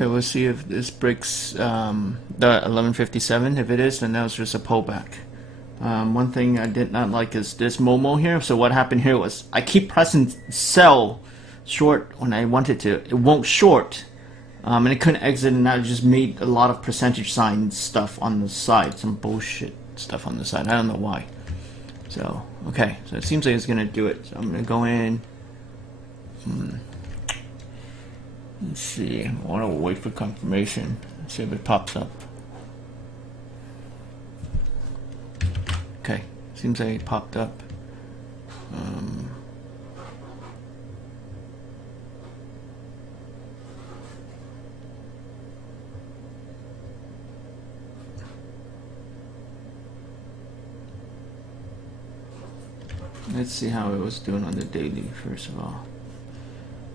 Okay, we'll see if this breaks the 1157. If it is, then that was just a pullback. One thing I did not like is this MOMO here. So what happened here was I keep pressing sell short when I wanted to. It won't short. And it couldn't exit, and that just made a lot of percentage sign stuff on the side. Some bullshit stuff on the side. I don't know why. So, okay. So it seems like it's going to do it. So I'm going to go in. Let's see. I want to wait for confirmation. Let's see if it pops up. Okay. Seems like it popped up. Let's see how it was doing on the daily, first of all.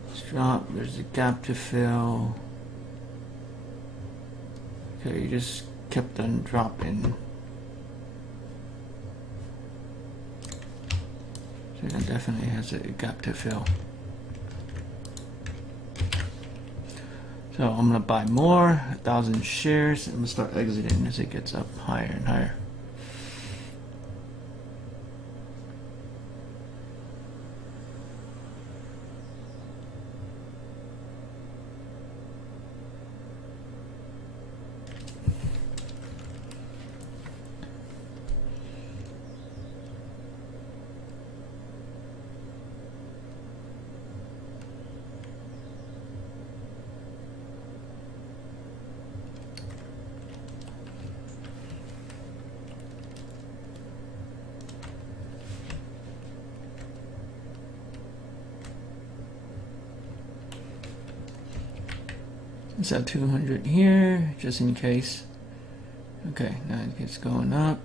Let's drop. There's a gap to fill. Okay, you just kept on dropping. So that definitely has a gap to fill. So I'm gonna buy more, 1,000 shares, and I'm gonna start exiting as it gets up higher and higher. It's at 200 here, just in case. Okay, now it gets going up.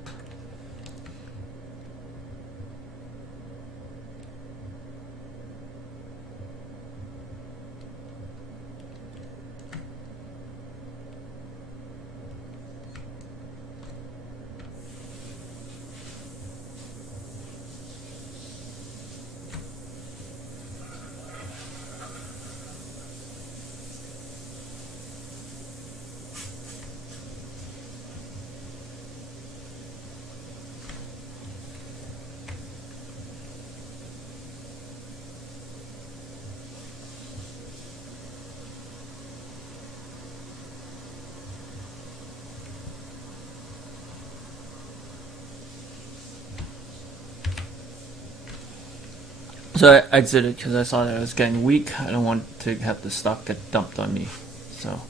So I exited because I saw that it was getting weak. I don't want to have the stock get dumped on me. So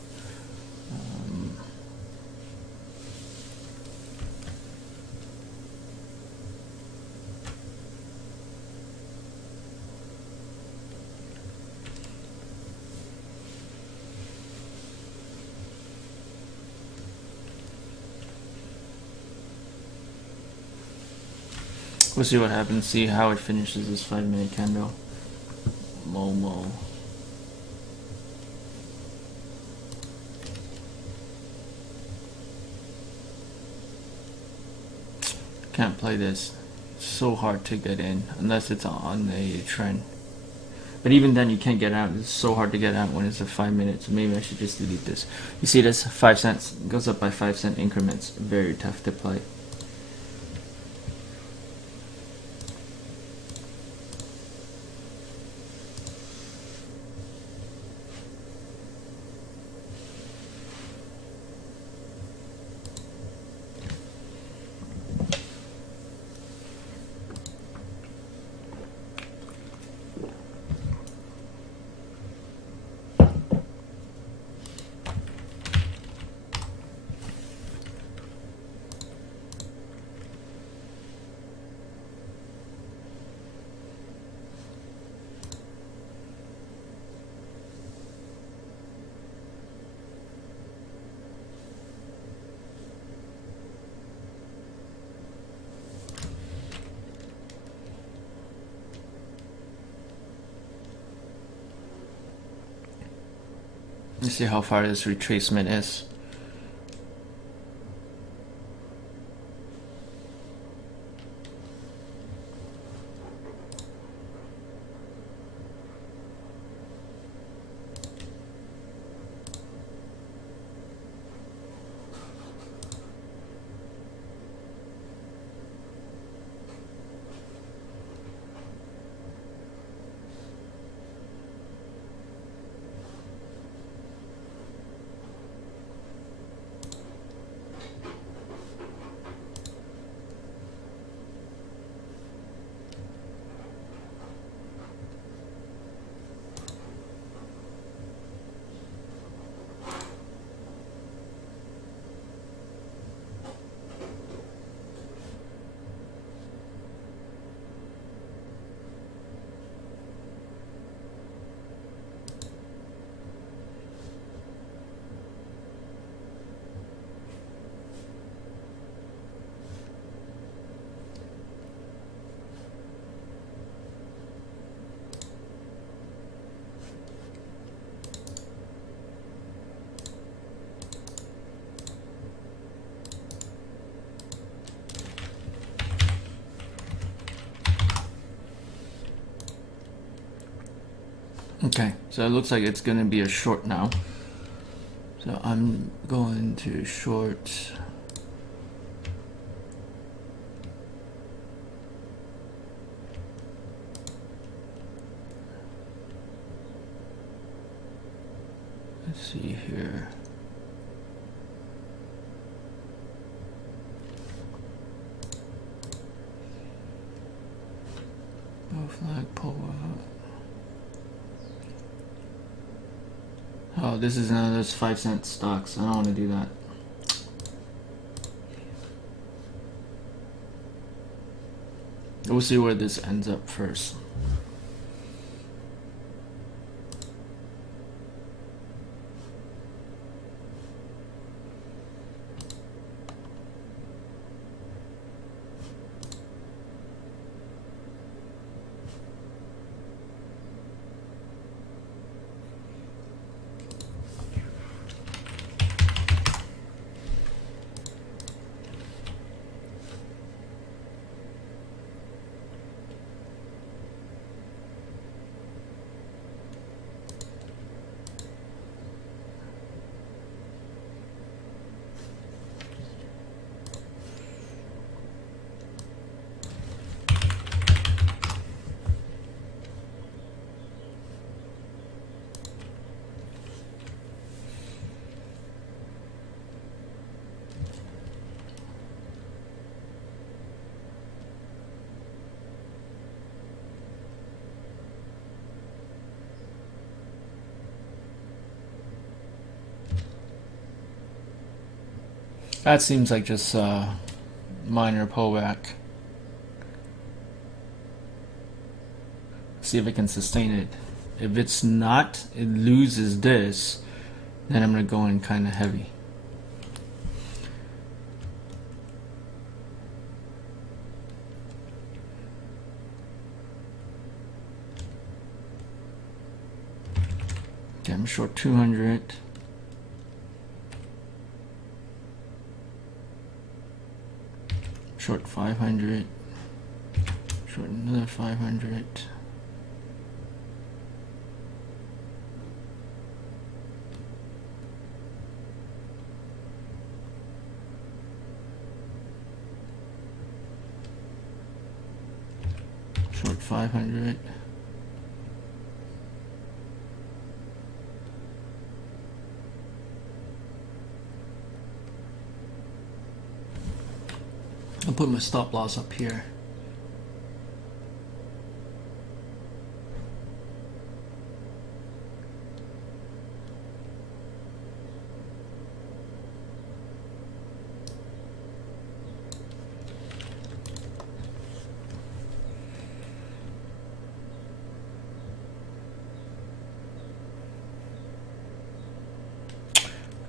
we'll see what happens, see how it finishes this 5-minute candle. MOMO. Can't play this. It's so hard to get in unless it's on a trend. But even then you can't get out. It's so hard to get out when it's a 5 minutes. So maybe I should just delete this. You see this? 5 cents. It goes up by 5-cent increments. Very tough to play. Let's see how far this retracement is. Okay, so it looks like it's going to be a short now. So I'm going to short. Let's see here. No flag pull out. Oh, this is another 5-cent stocks. I don't want to do that. We'll see where this ends up first. That seems like just a minor pullback. See if it can sustain it. If it's not, it loses this, then I'm going to go in kind of heavy. Okay, I'm short 200. Short 500. Short another 500. Short 500. I'll put my stop loss up here.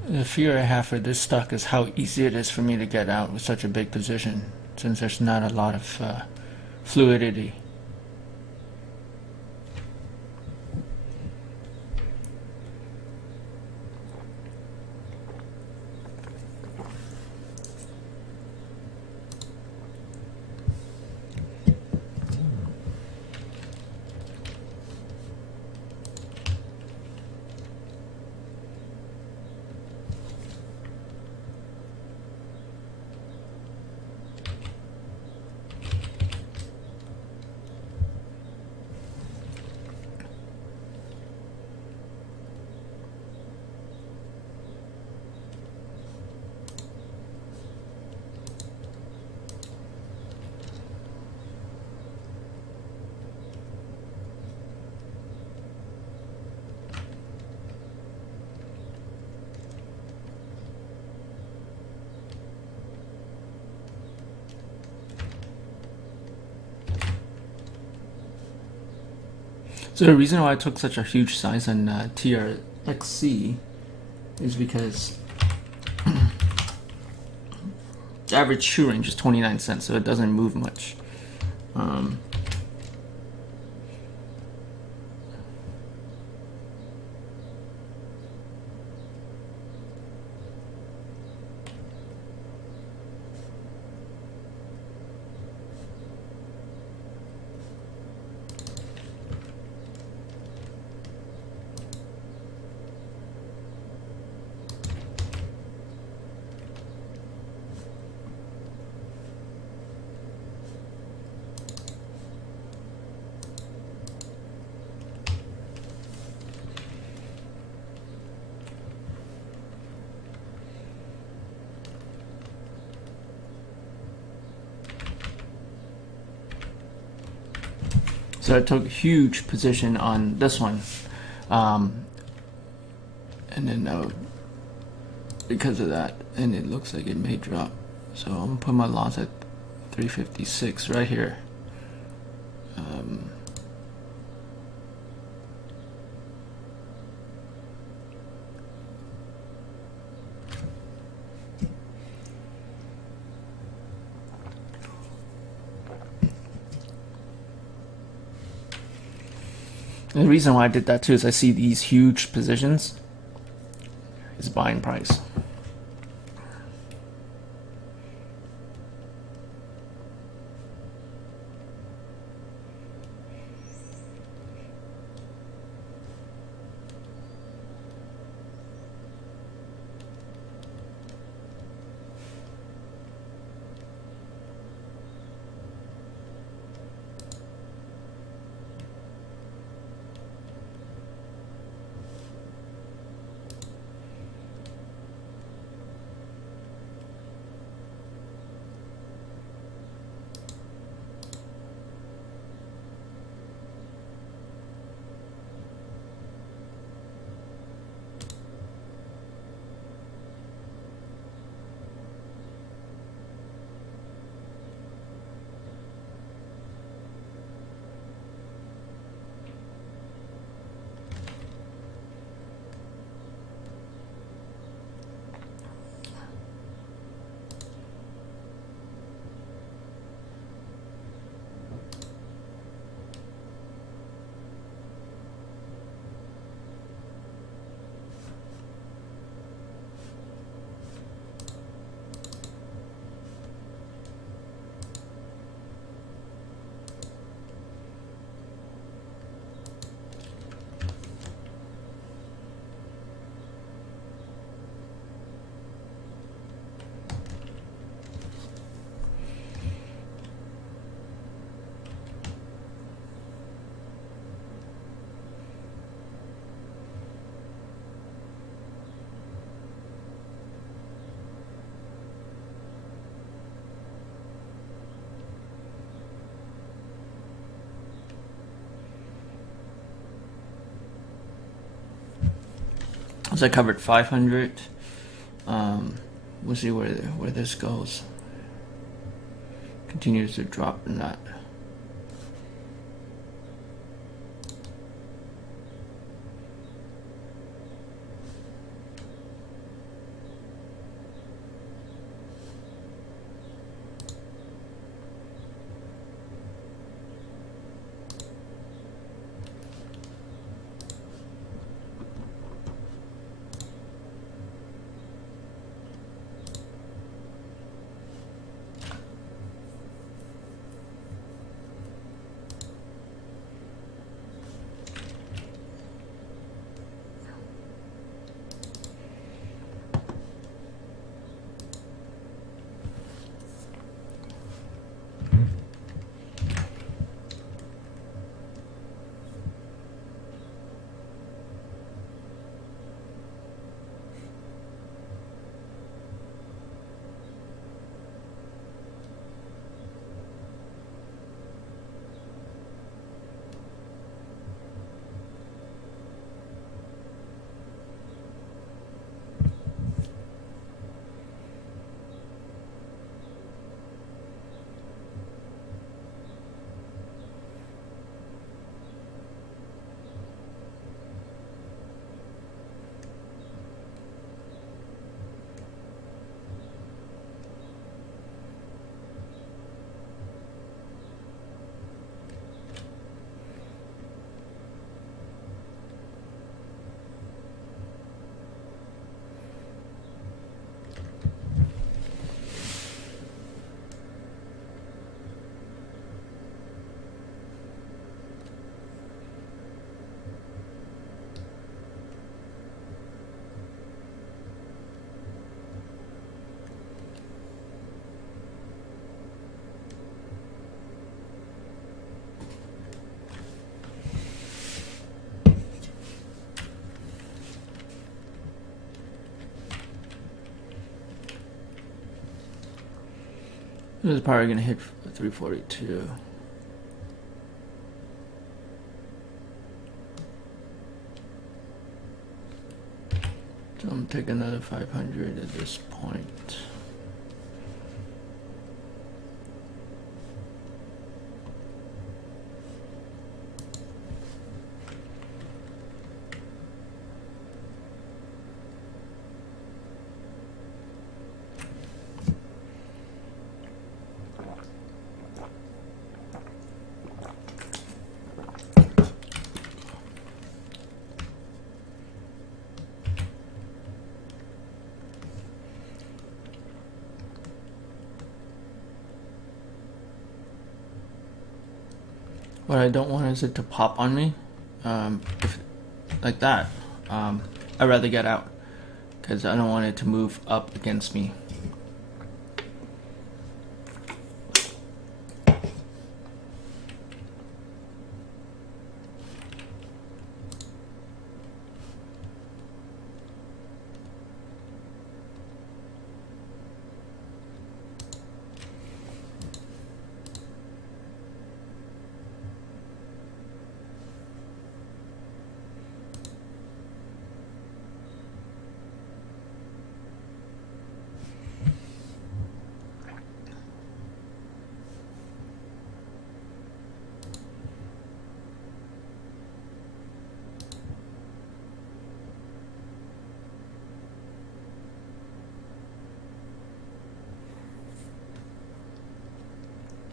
The fear I have for this stock is how easy it is for me to get out with such a big position, since there's not a lot of fluidity. So the reason why I took such a huge size on TRXC is because the average shoe range is 29 cents, so it doesn't move much. So I took a huge position on this one, and then because of that, and it looks like it may drop. So I'm gonna put my loss at 356 right here. And the reason why I did that too is I see these huge positions is buying price. So I covered 500. We'll see where this goes. Continues to drop or not. This is probably gonna hit 342. So I'm taking another 500 at this point. What I don't want is it to pop on me, like that. I'd rather get out because I don't want it to move up against me.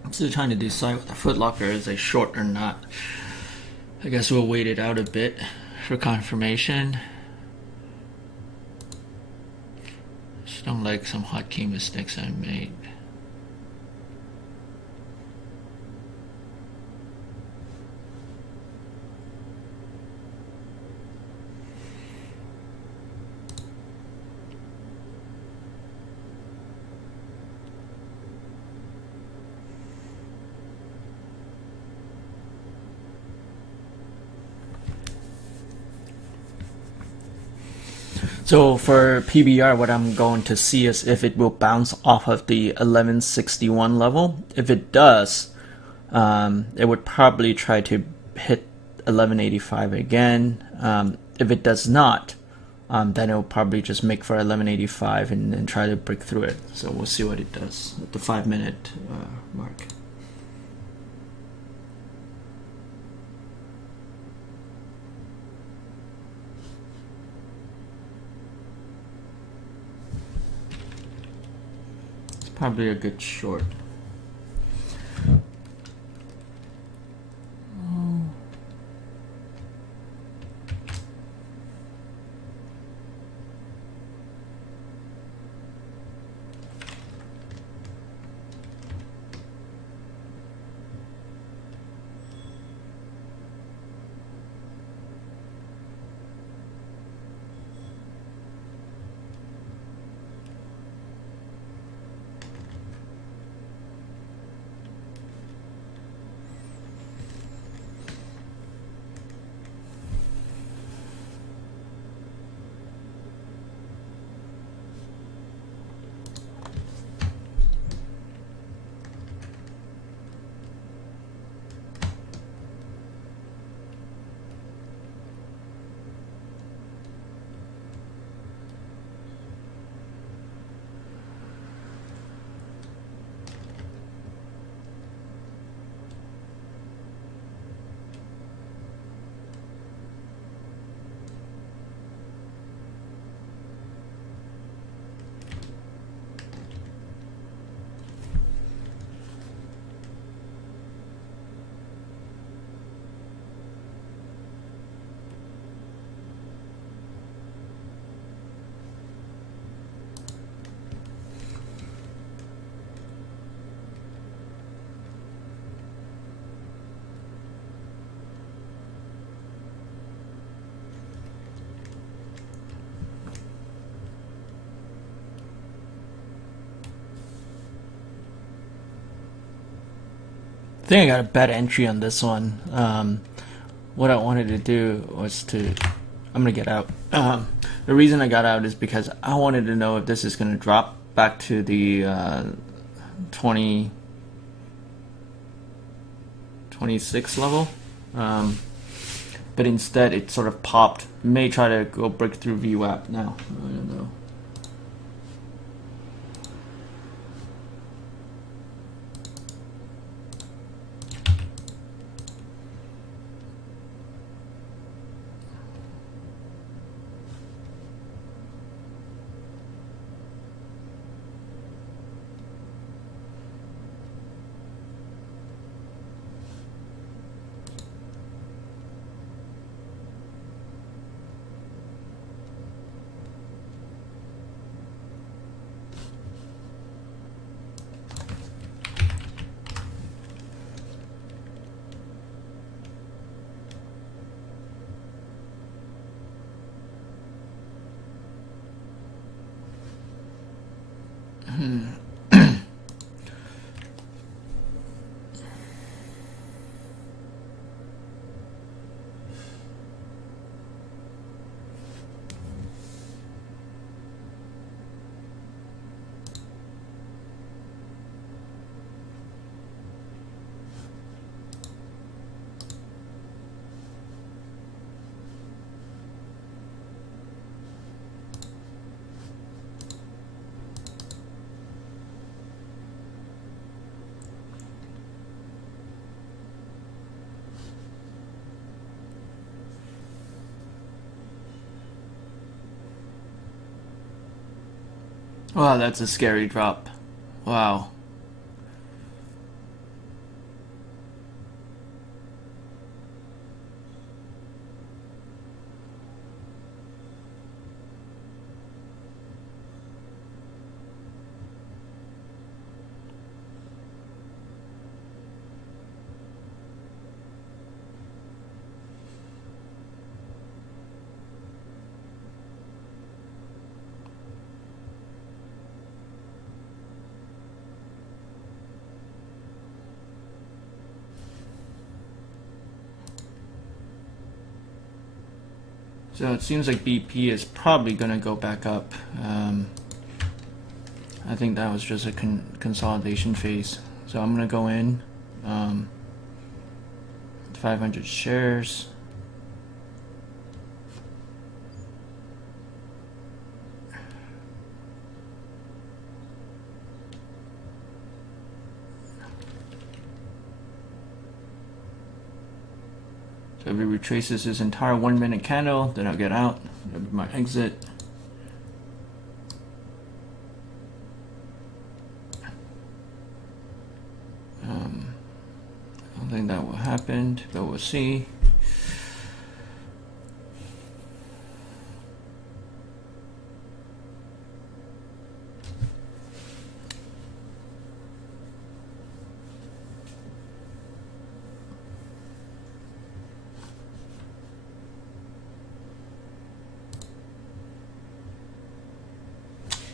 I'm still trying to decide whether footlocker is a short or not. I guess we'll wait it out a bit for confirmation. Just don't like some hotkey mistakes I made. So for PBR, what I'm going to see is if it will bounce off of the 1161 level. If it does, it would probably try to hit 1185 again. If it does not, then it will probably just make for 1185 and try to break through it. So we'll see what it does at the 5-minute mark. Probably a good short. I think I got a bad entry on this one. What I wanted to do was I'm gonna get out. The reason I got out is because I wanted to know if this is gonna drop back to the 26 level. but instead it sort of popped. May try to go break through VWAP now. I don't know. Wow, that's a scary drop. Wow. So it seems like BP is probably going to go back up. I think that was just a consolidation phase. So I'm going to go in 500 shares. So if it retraces this entire 1 minute candle, then I'll get out. That'll be my exit. I don't think that will happen, but we'll see.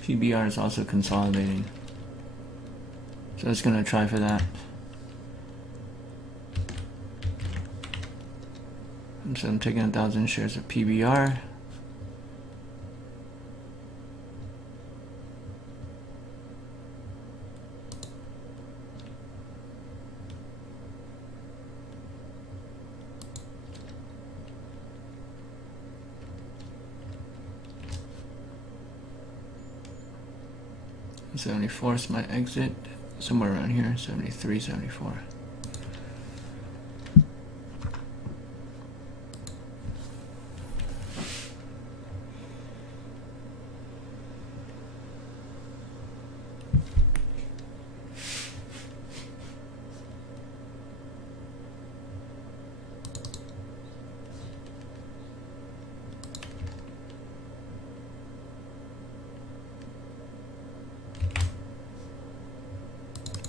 PBR is also consolidating. So it's going to try for that. So I'm taking 1,000 shares of PBR. $74 is my exit, somewhere around here, 73, 74.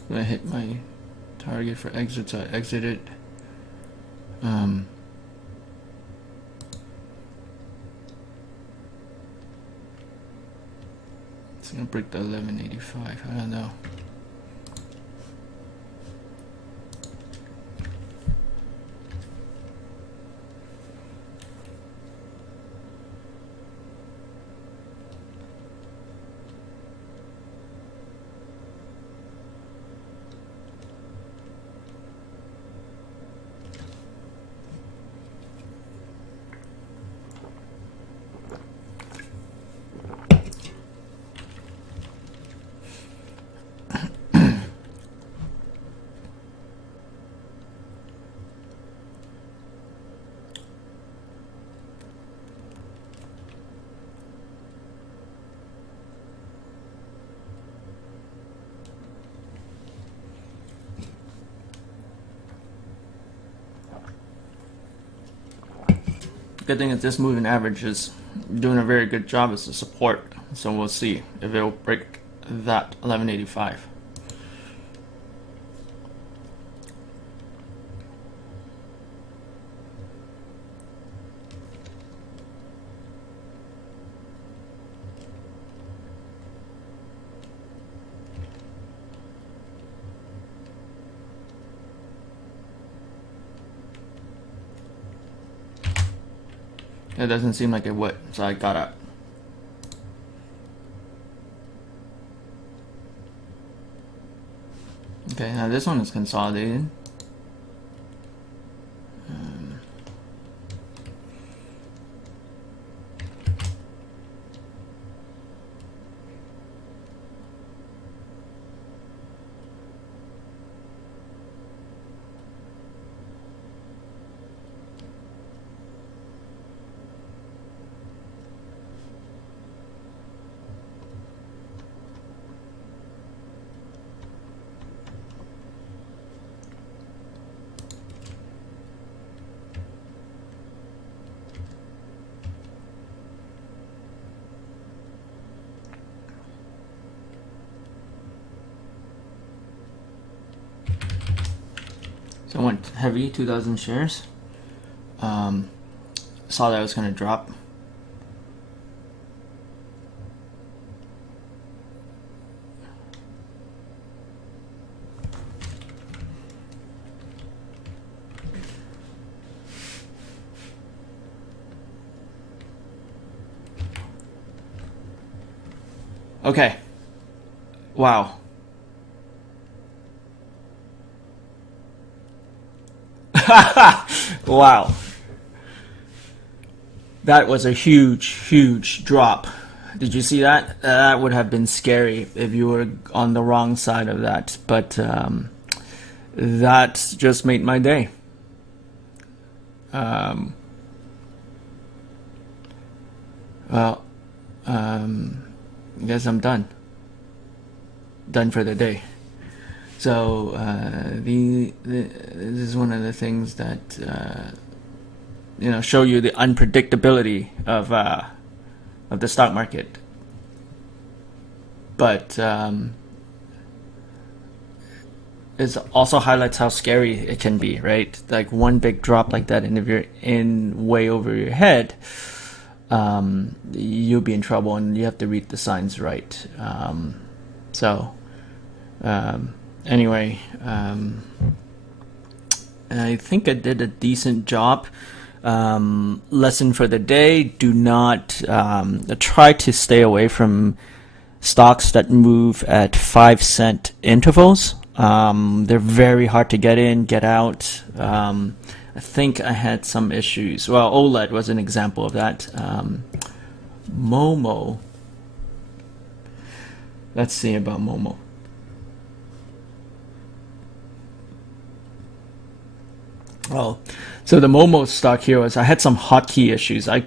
I hit my target for exit, so I exited. It's gonna break the 1185. I don't know. Good thing is this moving average is doing a very good job as a support. So we'll see if it'll break that 1185. It doesn't seem like it would, so I got up. Okay, now this one is consolidated. So I went heavy, 2,000 shares. Saw that it was going to drop. Okay. Wow. Wow. That was a huge drop. Did you see that? That would have been scary if you were on the wrong side of that. But that just made my day. Well, I guess I'm done. Done for the day. So this is one of the things that show you the unpredictability of the stock market. But it also highlights how scary it can be, right? Like one big drop like that, and if you're in way over your head, you'll be in trouble, and you have to read the signs right. Anyway, I think I did a decent job. Lesson for the day: do not try to stay away from stocks that move at 5-cent intervals. They're very hard to get in, get out. I think I had some issues. Well, OLED was an example of that. MOMO. Let's see about MOMO. Oh, so the MOMO stock here was, I had some hotkey issues. I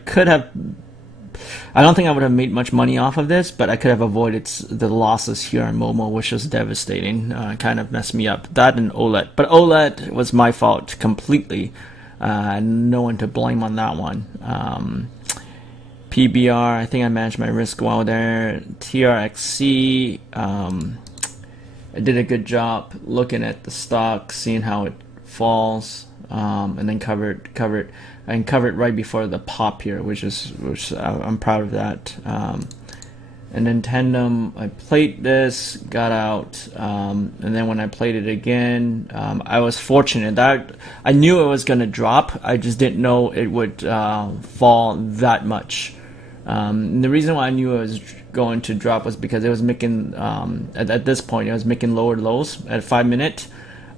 don't think I would have made much money off of this, but I could have avoided the losses here on MOMO, which was devastating. Kind of messed me up. That and OLED. But OLED was my fault completely. No one to blame on that one. PBR, I think I managed my risk well there. TRXC, I did a good job looking at the stock, seeing how it falls. And then covered right before the pop here, which I'm proud of that. And then Tandem, I played this, got out, and then when I played it again, I was fortunate that I knew it was going to drop. I just didn't know it would fall that much. And the reason why I knew it was going to drop was because it was making at this point it was making lower lows at 5 minute.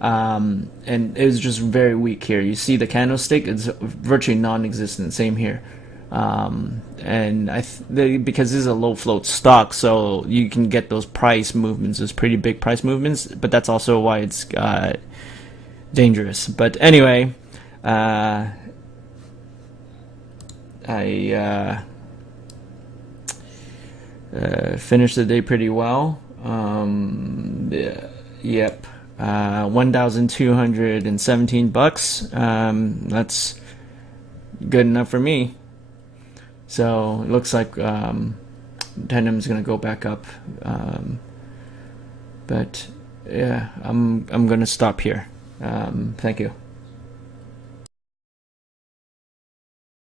And it was just very weak here. You see the candlestick, it's virtually non-existent. Same here. And because this is a low float stock, so you can get those price movements, those pretty big price movements, but that's also why it's dangerous. But anyway, I finished the day pretty well. Yep. $1,217. That's good enough for me. So it looks like TNDM is going to go back up. But yeah, I'm going to stop here. Thank you.